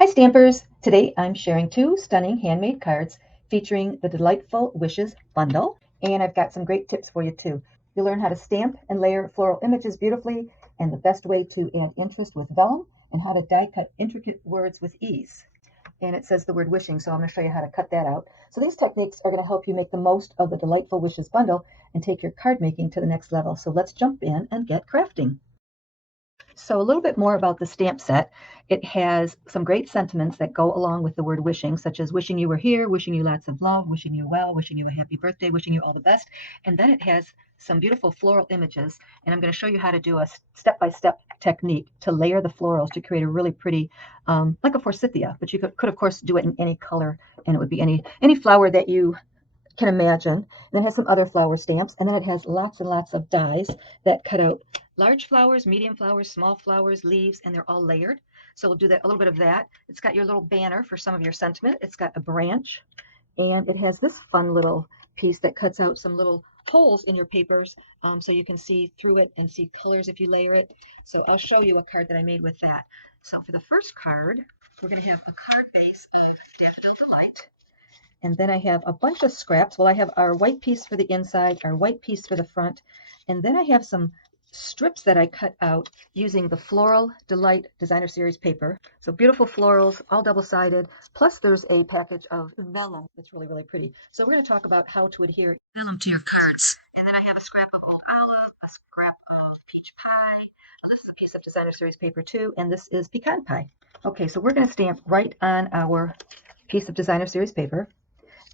Hi Stampers! Today I'm sharing two stunning handmade cards featuring the Delightful Wishes bundle, and I've got some great tips for you too. You'll learn how to stamp and layer floral images beautifully, and the best way to add interest with vellum, and how to die cut intricate words with ease. And it says the word wishing, so I'm going to show you how to cut that out. So these techniques are going to help you make the most of the Delightful Wishes bundle and take your card making to the next level. So let's jump in and get crafting. So a little bit more about the stamp set. It has some great sentiments that go along with the word wishing, such as wishing you were here, wishing you lots of love, wishing you well, wishing you a happy birthday, wishing you all the best. And then it has some beautiful floral images, and I'm going to show you how to do a step-by-step technique to layer the florals to create a really pretty, like a forsythia, but you could of course do it in any color, and it would be any flower that you can imagine. And then it has some other flower stamps, and then it has lots and lots of dies that cut out large flowers, medium flowers, small flowers, leaves, and they're all layered. So we'll do that, a little bit of that. It's got your little banner for some of your sentiment. It's got a branch, and it has this fun little piece that cuts out some little holes in your papers, so you can see through it and see colors if you layer it. So I'll show you a card that I made with that. So for the first card, we're going to have a card base of Daffodil Delight. And then I have a bunch of scraps. Well, I have our white piece for the inside, our white piece for the front, and then I have some strips that I cut out using the Floral Delight Designer Series paper. So beautiful florals, all double-sided, plus there's a package of vellum that's really, really pretty. So we're going to talk about how to adhere vellum to your cards. And then I have a scrap of old olive, a scrap of peach pie. This is a piece of Designer Series paper too, and this is pecan pie. Okay, so we're going to stamp right on our piece of Designer Series paper.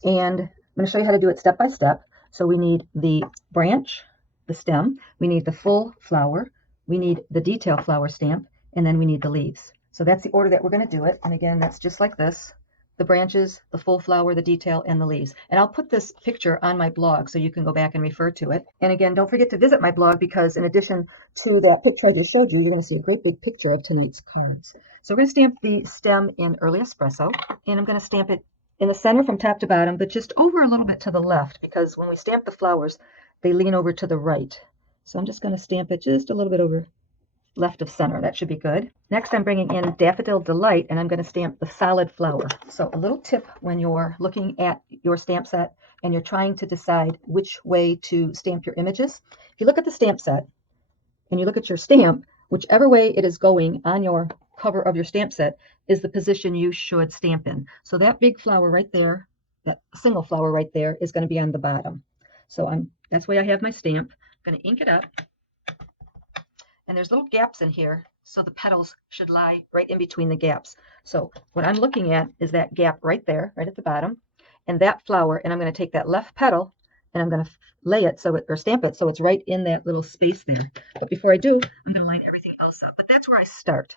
And I'm going to show you how to do it step by step. So we need the branch, the stem, we need the full flower, we need the detail flower stamp, and then we need the leaves. So that's the order that we're going to do it. And again, that's just like this: the branches, the full flower, the detail, and the leaves. And I'll put this picture on my blog so you can go back and refer to it. And again, don't forget to visit my blog, because in addition to that picture I just showed you, you're going to see a great big picture of tonight's cards. So we're going to stamp the stem in early espresso, and I'm going to stamp it in the center from top to bottom, but just over a little bit to the left, because when we stamp the flowers, they lean over to the right. So I'm just going to stamp it just a little bit over left of center. That should be good. Next, I'm bringing in Daffodil Delight, and I'm going to stamp the solid flower. So a little tip when you're looking at your stamp set and you're trying to decide which way to stamp your images. If you look at the stamp set and you look at your stamp, whichever way it is going on your cover of your stamp set is the position you should stamp in. So that big flower right there, that single flower right there, is going to be on the bottom. So that's why I have my stamp. I'm going to ink it up, and there's little gaps in here, so the petals should lie right in between the gaps. So what I'm looking at is that gap right there, right at the bottom, and that flower, and I'm going to take that left petal and I'm going to lay it or stamp it so it's right in that little space there. But before I do, I'm going to line everything else up. But that's where I start.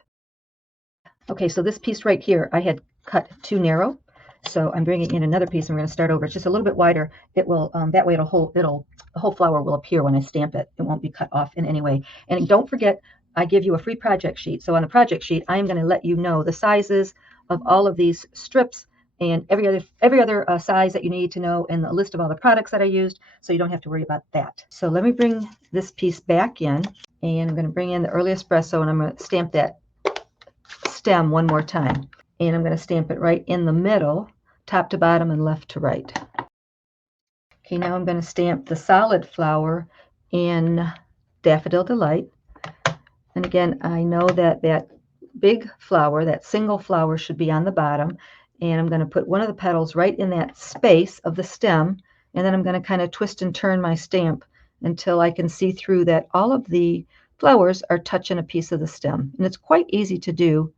Okay, so this piece right here, I had cut too narrow, so I'm bringing in another piece, and we're going to start over. It's just a little bit wider. It will that way the whole flower will appear when I stamp it. It won't be cut off in any way. And don't forget, I give you a free project sheet. So on the project sheet, I'm going to let you know the sizes of all of these strips and every other size that you need to know, and a list of all the products that I used, so you don't have to worry about that. So let me bring this piece back in, and I'm going to bring in the early espresso, and I'm going to stamp that stem one more time, and I'm going to stamp it right in the middle, top to bottom and left to right. Okay, now I'm going to stamp the solid flower in Daffodil Delight. And again, I know that that big flower, that single flower, should be on the bottom, and I'm going to put one of the petals right in that space of the stem, and then I'm going to kind of twist and turn my stamp until I can see through that all of the flowers are touching a piece of the stem. And it's quite easy to do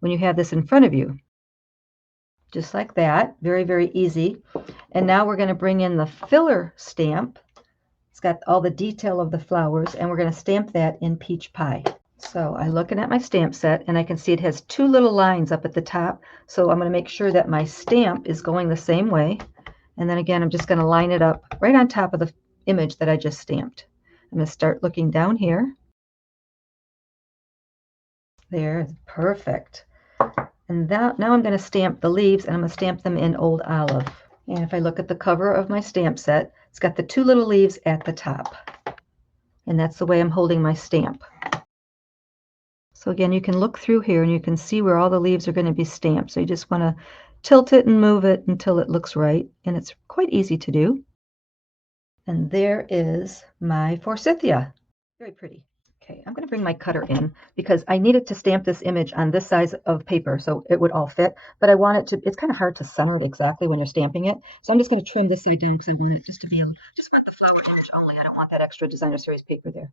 when you have this in front of you. Just like that. Very, very easy. And now we're going to bring in the filler stamp. It's got all the detail of the flowers, and we're going to stamp that in peach pie. So I'm looking at my stamp set, and I can see it has two little lines up at the top. So I'm going to make sure that my stamp is going the same way. And then again, I'm just going to line it up right on top of the image that I just stamped. I'm going to start looking down here. There, perfect. And now I'm going to stamp the leaves, and I'm going to stamp them in Old Olive. And if I look at the cover of my stamp set, it's got the two little leaves at the top. And that's the way I'm holding my stamp. So again, you can look through here and you can see where all the leaves are going to be stamped. So you just want to tilt it and move it until it looks right. And it's quite easy to do. And there is my forsythia. Very pretty. Okay, I'm going to bring my cutter in because I needed to stamp this image on this size of paper so it would all fit, but I want it to, it's kind of hard to center it exactly when you're stamping it. So I'm just going to trim this side down because I want it just to be, just want the flower image only. I don't want that extra designer series paper there.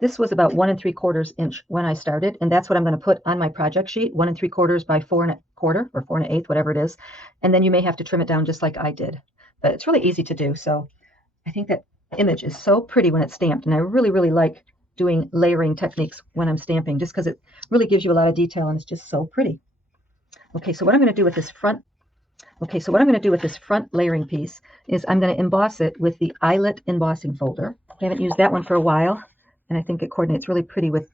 This was about 1 3/4 inch when I started, and that's what I'm going to put on my project sheet, 1 3/4 by 4 1/4 or 4 1/8, whatever it is. And then you may have to trim it down just like I did, but it's really easy to do. So I think that image is so pretty when it's stamped, and I really, really like doing layering techniques when I'm stamping just because it really gives you a lot of detail and it's just so pretty. Okay, so what I'm going to do with this front layering piece is I'm going to emboss it with the eyelet embossing folder. I haven't used that one for a while, and I think it coordinates really pretty with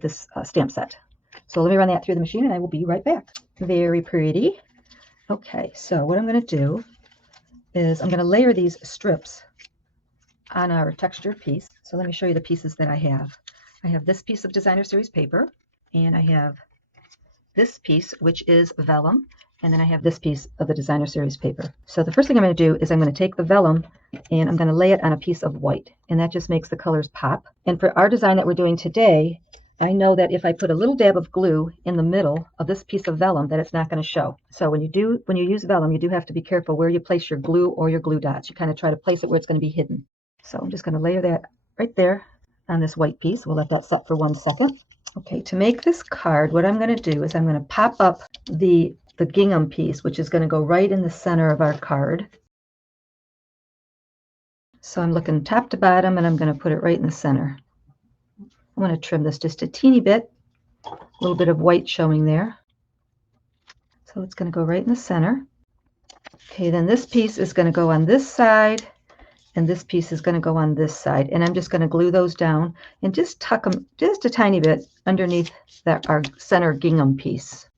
this stamp set. So let me run that through the machine and I will be right back. Very pretty. Okay, so what I'm going to do is I'm going to layer these strips on our textured piece. So let me show you the pieces that I have. I have this piece of designer series paper, and I have this piece, which is vellum, and then I have this piece of the designer series paper. So the first thing I'm going to do is I'm going to take the vellum and I'm going to lay it on a piece of white, and that just makes the colors pop. And for our design that we're doing today, I know that if I put a little dab of glue in the middle of this piece of vellum, that it's not going to show. So when you use vellum, you do have to be careful where you place your glue or your glue dots. You kind of try to place it where it's going to be hidden. So I'm just going to layer that right there on this white piece. We'll let that set for 1 second. Okay, to make this card, what I'm going to do is I'm going to pop up the gingham piece, which is going to go right in the center of our card. So I'm looking top to bottom, and I'm going to put it right in the center. I'm going to trim this just a teeny bit, a little bit of white showing there. So it's going to go right in the center. Okay, then this piece is going to go on this side, and this piece is going to go on this side, and I'm just going to glue those down and just tuck them just a tiny bit underneath our center gingham piece.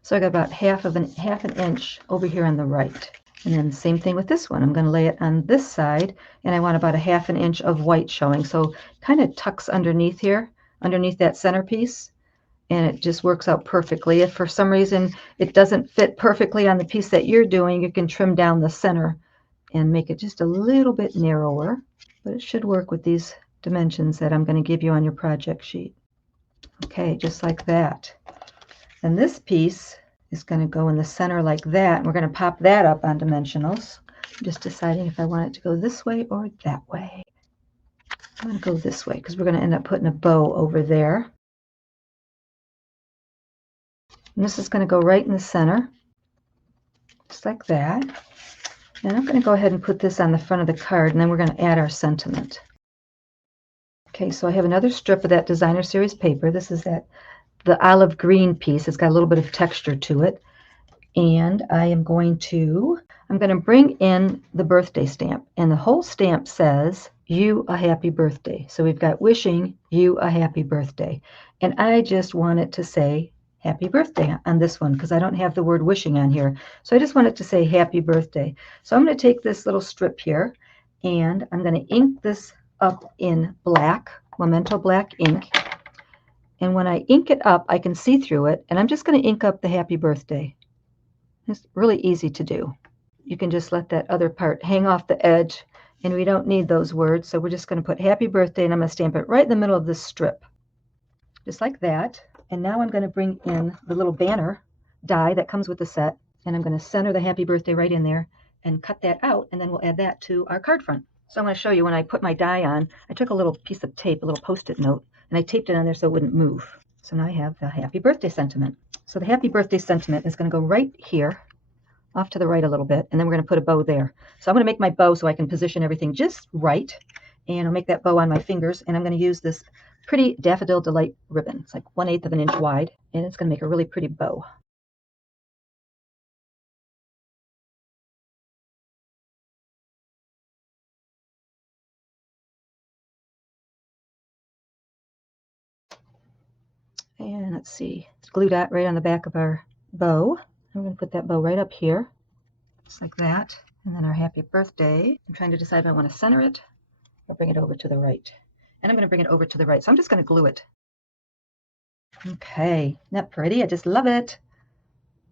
So I got about half an inch over here on the right. And then same thing with this one. I'm going to lay it on this side, and I want about a half an inch of white showing. So kind of tucks underneath here, underneath that center piece, and it just works out perfectly. If for some reason it doesn't fit perfectly on the piece that you're doing, you can trim down the center and make it just a little bit narrower, but it should work with these dimensions that I'm going to give you on your project sheet. Okay, just like that. And this piece is going to go in the center like that, and we're going to pop that up on dimensionals. I'm just deciding if I want it to go this way or that way. I'm going to go this way because we're going to end up putting a bow over there. And this is going to go right in the center, just like that. And I'm going to go ahead and put this on the front of the card, and then we're going to add our sentiment. Okay, so I have another strip of that designer series paper. This is the olive green piece. It's got a little bit of texture to it. And I'm going to bring in the birthday stamp. And the whole stamp says, "You a happy birthday." So we've got wishing you a happy birthday. And I just want it to say happy birthday on this one because I don't have the word wishing on here. So I just want it to say happy birthday. So I'm going to take this little strip here and I'm going to ink this up in black, Memento black ink. And when I ink it up, I can see through it. And I'm just going to ink up the happy birthday. It's really easy to do. You can just let that other part hang off the edge, and we don't need those words. So we're just going to put happy birthday, and I'm going to stamp it right in the middle of this strip, just like that. And now I'm going to bring in the little banner die that comes with the set, and I'm going to center the happy birthday right in there and cut that out, and then we'll add that to our card front. So I'm going to show you when I put my die on, I took a little piece of tape, a little Post-it note, and I taped it on there so it wouldn't move. So now I have the happy birthday sentiment. So the happy birthday sentiment is going to go right here, off to the right a little bit, and then we're going to put a bow there. So I'm going to make my bow so I can position everything just right, and I'll make that bow on my fingers, and I'm going to use this pretty Daffodil Delight ribbon. It's like 1/8 of an inch wide, and it's going to make a really pretty bow. And let's see, it's glue dot right on the back of our bow. I'm going to put that bow right up here, just like that. And then our happy birthday. I'm trying to decide if I want to center it I'll bring it over to the right. And I'm going to bring it over to the right. So I'm just going to glue it. Okay, isn't that pretty? I just love it.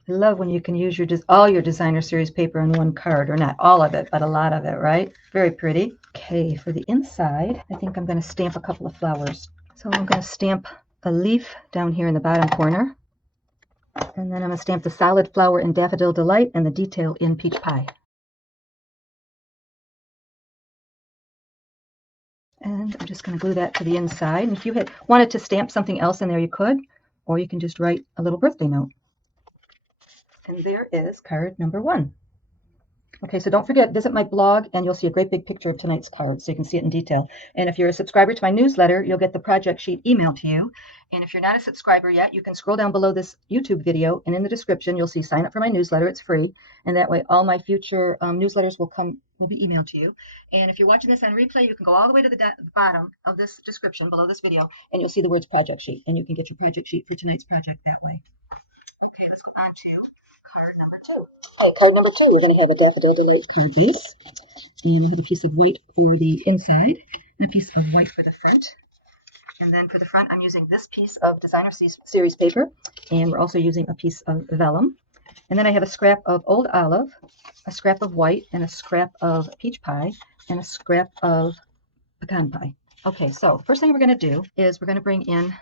I love when you can use all your designer series paper on one card, or not all of it, but a lot of it, right? Very pretty. Okay, for the inside, I think I'm going to stamp a couple of flowers. So I'm going to stamp a leaf down here in the bottom corner. And then I'm going to stamp the solid flower in Daffodil Delight and the detail in Peach Pie. And I'm just going to glue that to the inside. And if you had wanted to stamp something else in there, you could, or you can just write a little birthday note. And there is card number 1. Okay, so don't forget, visit my blog and you'll see a great big picture of tonight's card so you can see it in detail. And if you're a subscriber to my newsletter, you'll get the project sheet emailed to you. And if you're not a subscriber yet, you can scroll down below this YouTube video, and in the description, you'll see sign up for my newsletter. It's free. And that way, all my future newsletters will be emailed to you. And if you're watching this on replay, you can go all the way to the bottom of this description below this video, and you'll see the words project sheet. And you can get your project sheet for tonight's project that way. Okay, let's go on to card number 2. Okay, card number 2, we're going to have a Daffodil Delight card base. And we'll have a piece of white for the inside and a piece of white for the front. And then for the front, I'm using this piece of designer series paper. And we're also using a piece of vellum. And then I have a scrap of old olive, a scrap of white, and a scrap of peach pie, and a scrap of pecan pie. Okay, so first thing we're going to do is we're going to bring in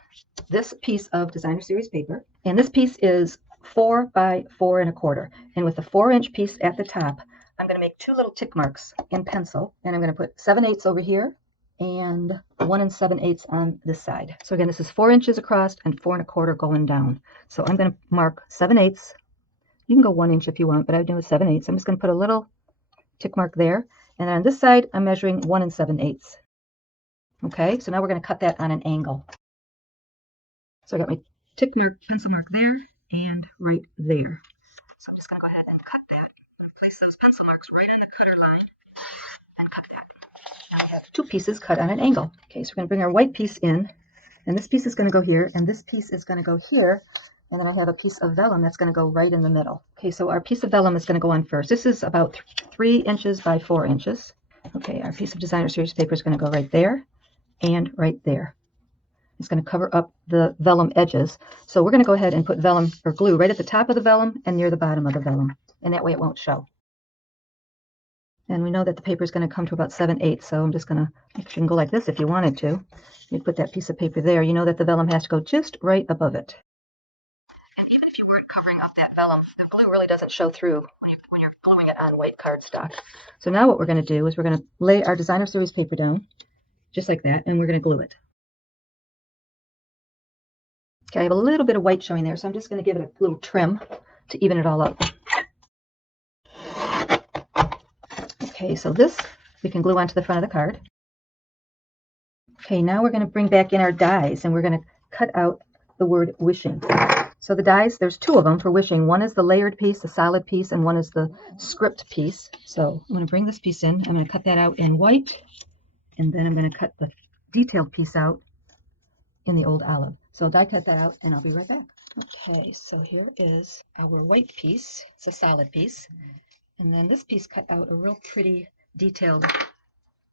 this piece of designer series paper. And this piece is 4 by 4 1/4. And with the 4-inch piece at the top, I'm going to make 2 little tick marks in pencil. And I'm going to put 7/8 over here and 1 7/8 on this side. So again, this is 4 inches across and 4 1/4 going down. So I'm going to mark 7/8. You can go 1 inch if you want, but I'm doing 7/8. I'm just going to put a little tick mark there. And then on this side, I'm measuring 1 7/8. Okay, so now we're going to cut that on an angle. So I got my tick mark, pencil mark there, and right there. So I'm just going to go ahead and cut that. I'm going to place those pencil marks right on the cutter line and cut that. Now we have 2 pieces cut on an angle. Okay, so we're going to bring our white piece in, and this piece is going to go here, and this piece is going to go here, and then I have a piece of vellum that's going to go right in the middle. Okay, so our piece of vellum is going to go on first. This is about 3 inches by 4 inches. Okay, our piece of designer series paper is going to go right there and right there. It's going to cover up the vellum edges. So we're going to go ahead and put vellum or glue right at the top of the vellum and near the bottom of the vellum. And that way it won't show. And we know that the paper is going to come to about 7/8. So I'm just going to, you can go like this if you wanted to. You'd put that piece of paper there. You know that the vellum has to go just right above it. And even if you weren't covering up that vellum, the glue really doesn't show through when you're gluing it on white cardstock. So now what we're going to do is we're going to lay our designer series paper down just like that, and we're going to glue it. Okay, I have a little bit of white showing there, so I'm just going to give it a little trim to even it all up. Okay, so this we can glue onto the front of the card. Okay, now we're going to bring back in our dies, and we're going to cut out the word wishing. So the dies, there's 2 of them for wishing. One is the layered piece, the solid piece, and one is the script piece. So I'm going to bring this piece in. I'm going to cut that out in white, and then I'm going to cut the detailed piece out in the old olive. So I'll die cut that out, and I'll be right back. Okay, so here is our white piece. It's a solid piece. And then this piece cut out a real pretty detailed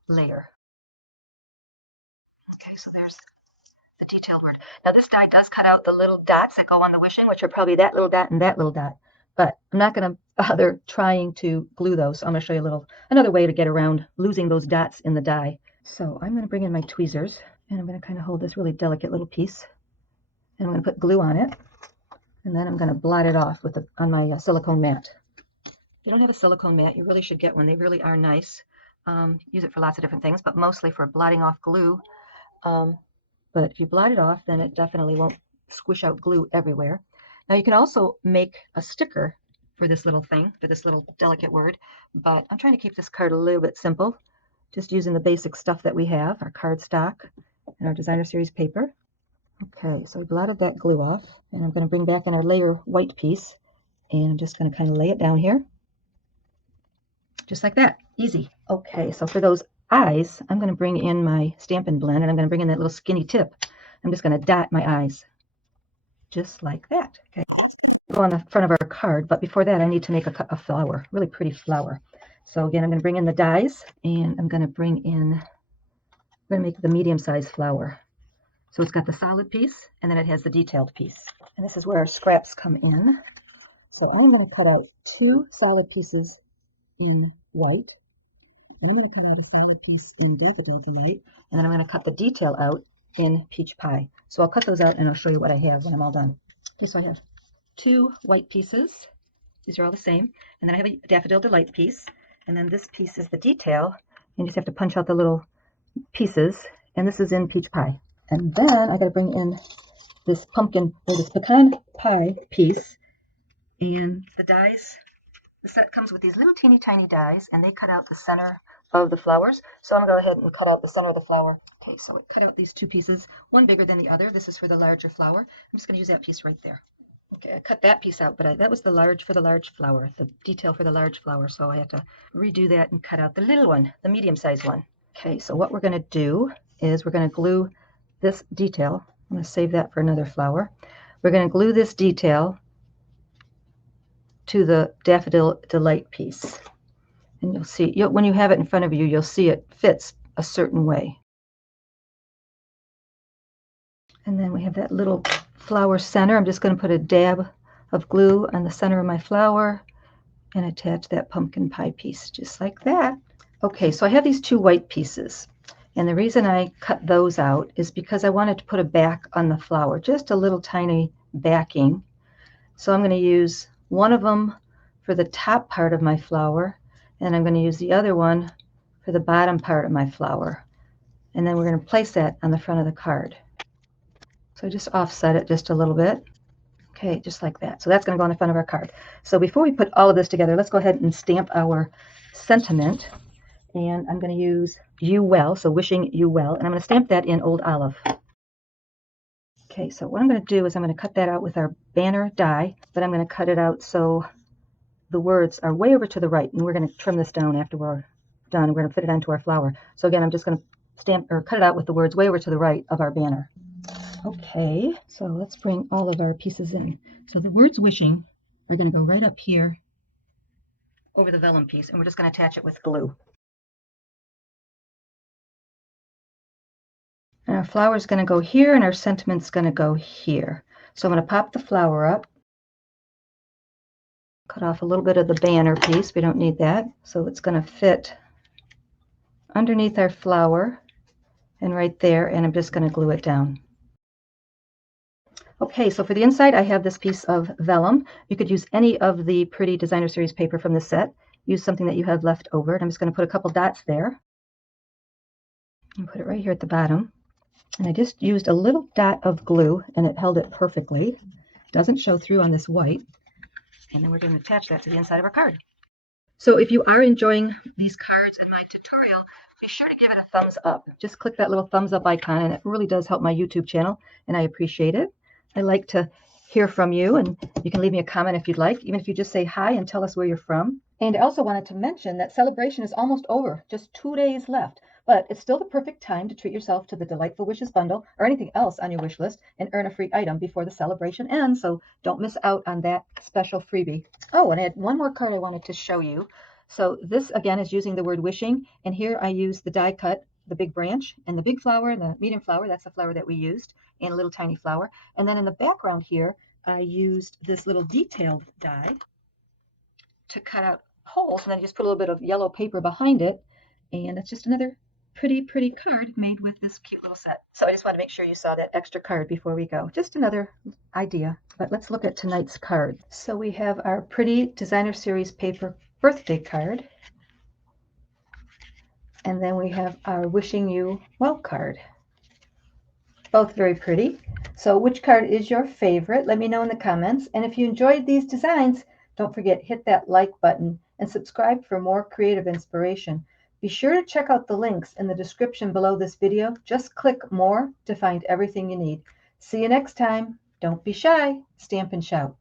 layer. Okay, so there's the detailed word. Now this die does cut out the little dots that go on the wishing, which are probably that little dot and that little dot. But I'm not going to bother trying to glue those. So I'm going to show you another way to get around losing those dots in the die. So I'm going to bring in my tweezers, and I'm going to kind of hold this really delicate little piece. And I'm going to put glue on it. And then I'm going to blot it off on my silicone mat. If you don't have a silicone mat, you really should get one. They really are nice. Use it for lots of different things, but mostly for blotting off glue. But if you blot it off, then it definitely won't squish out glue everywhere. Now you can also make a sticker for this little thing, for this little delicate word. But I'm trying to keep this card a little bit simple, just using the basic stuff that we have, our cardstock and our designer series paper. Okay, so we blotted that glue off, and I'm going to bring back in our layer white piece, and I'm just going to kind of lay it down here. Just like that. Easy. Okay, so for those eyes, I'm going to bring in my Stampin' Blend, and I'm going to bring in that little skinny tip. I'm just going to dot my eyes. Just like that. Okay. Go on the front of our card, but before that, I need to make a flower, really pretty flower. So again, I'm going to bring in the dies, and I'm going to bring in I'm going to make the medium-sized flower. So it's got the solid piece, and then it has the detailed piece. And this is where our scraps come in. So I'm going to cut out 2 solid pieces in white. I'm going to cut out a solid piece in Daffodil Delight, and then I'm going to cut the detail out in Peach Pie. So I'll cut those out and I'll show you what I have when I'm all done. Okay, so I have 2 white pieces. These are all the same. And then I have a Daffodil Delight piece. And then this piece is the detail. You just have to punch out the little pieces. And this is in Peach Pie. And then I got to bring in this pumpkin, or this pecan pie piece. And the dies, the set comes with these little teeny tiny dies, and they cut out the center of the flowers. So I'm going to go ahead and cut out the center of the flower. Okay, so I cut out these 2 pieces, one bigger than the other. This is for the larger flower. I'm just going to use that piece right there. Okay, I cut that piece out, but that was the large for the large flower, the detail for the large flower, so I had to redo that and cut out the little one, the medium-sized one. Okay, so what we're going to do is we're going to glue this detail. I'm going to save that for another flower. We're going to glue this detail to the Daffodil Delight piece. And you'll see, when you have it in front of you, you'll see it fits a certain way. And then we have that little flower center. I'm just going to put a dab of glue on the center of my flower and attach that pumpkin pie piece just like that. Okay, so I have these 2 white pieces. And the reason I cut those out is because I wanted to put a back on the flower, just a little tiny backing. So I'm going to use one of them for the top part of my flower, and I'm going to use the other one for the bottom part of my flower. And then we're going to place that on the front of the card. So just offset it just a little bit. Okay, just like that. So that's going to go on the front of our card. So before we put all of this together, let's go ahead and stamp our sentiment. And I'm going to use You Well, so wishing you well. And I'm going to stamp that in Old Olive. Okay, so what I'm going to do is I'm going to cut that out with our banner die, but I'm going to cut it out so the words are way over to the right. And we're going to trim this down after we're done. We're going to fit it onto our flower. So again, I'm just going to stamp or cut it out with the words way over to the right of our banner. Okay, so let's bring all of our pieces in. So the words wishing are going to go right up here over the vellum piece, and we're just going to attach it with glue. And our flower is going to go here, and our sentiment's going to go here. So I'm going to pop the flower up, cut off a little bit of the banner piece. We don't need that. So it's going to fit underneath our flower and right there, and I'm just going to glue it down. Okay, so for the inside, I have this piece of vellum. You could use any of the pretty designer series paper from this set. Use something that you have left over. And I'm just going to put a couple dots there. And put it right here at the bottom. And I just used a little dot of glue, and it held it perfectly. Doesn't show through on this white. And then we're going to attach that to the inside of our card. So if you are enjoying these cards and my tutorial, be sure to give it a thumbs up. Just click that little thumbs up icon, and it really does help my YouTube channel, and I appreciate it. I like to hear from you, and you can leave me a comment if you'd like, even if you just say hi and tell us where you're from. And I also wanted to mention that celebration is almost over, just 2 days left, but it's still the perfect time to treat yourself to the Delightful Wishes bundle or anything else on your wish list and earn a free item before the celebration ends, so don't miss out on that special freebie. Oh, and I had one more card I wanted to show you. So this, again, is using the word wishing, and here I use the die cut, the big branch, and the big flower, and the medium flower, that's the flower that we used, and a little tiny flower. And then in the background here, I used this little detailed die to cut out holes, and then just put a little bit of yellow paper behind it, and it's just another pretty card made with this cute little set. So I just wanted to make sure you saw that extra card before we go. Just another idea. But let's look at tonight's card. So we have our pretty designer series paper birthday card, and then we have our wishing you well card. Both very pretty. So which card is your favorite? Let me know in the comments. And if you enjoyed these designs, don't forget, hit that like button and subscribe for more creative inspiration. Be sure to check out the links in the description below this video. Just click more to find everything you need. See you next time. Don't be shy. Stamp and shout.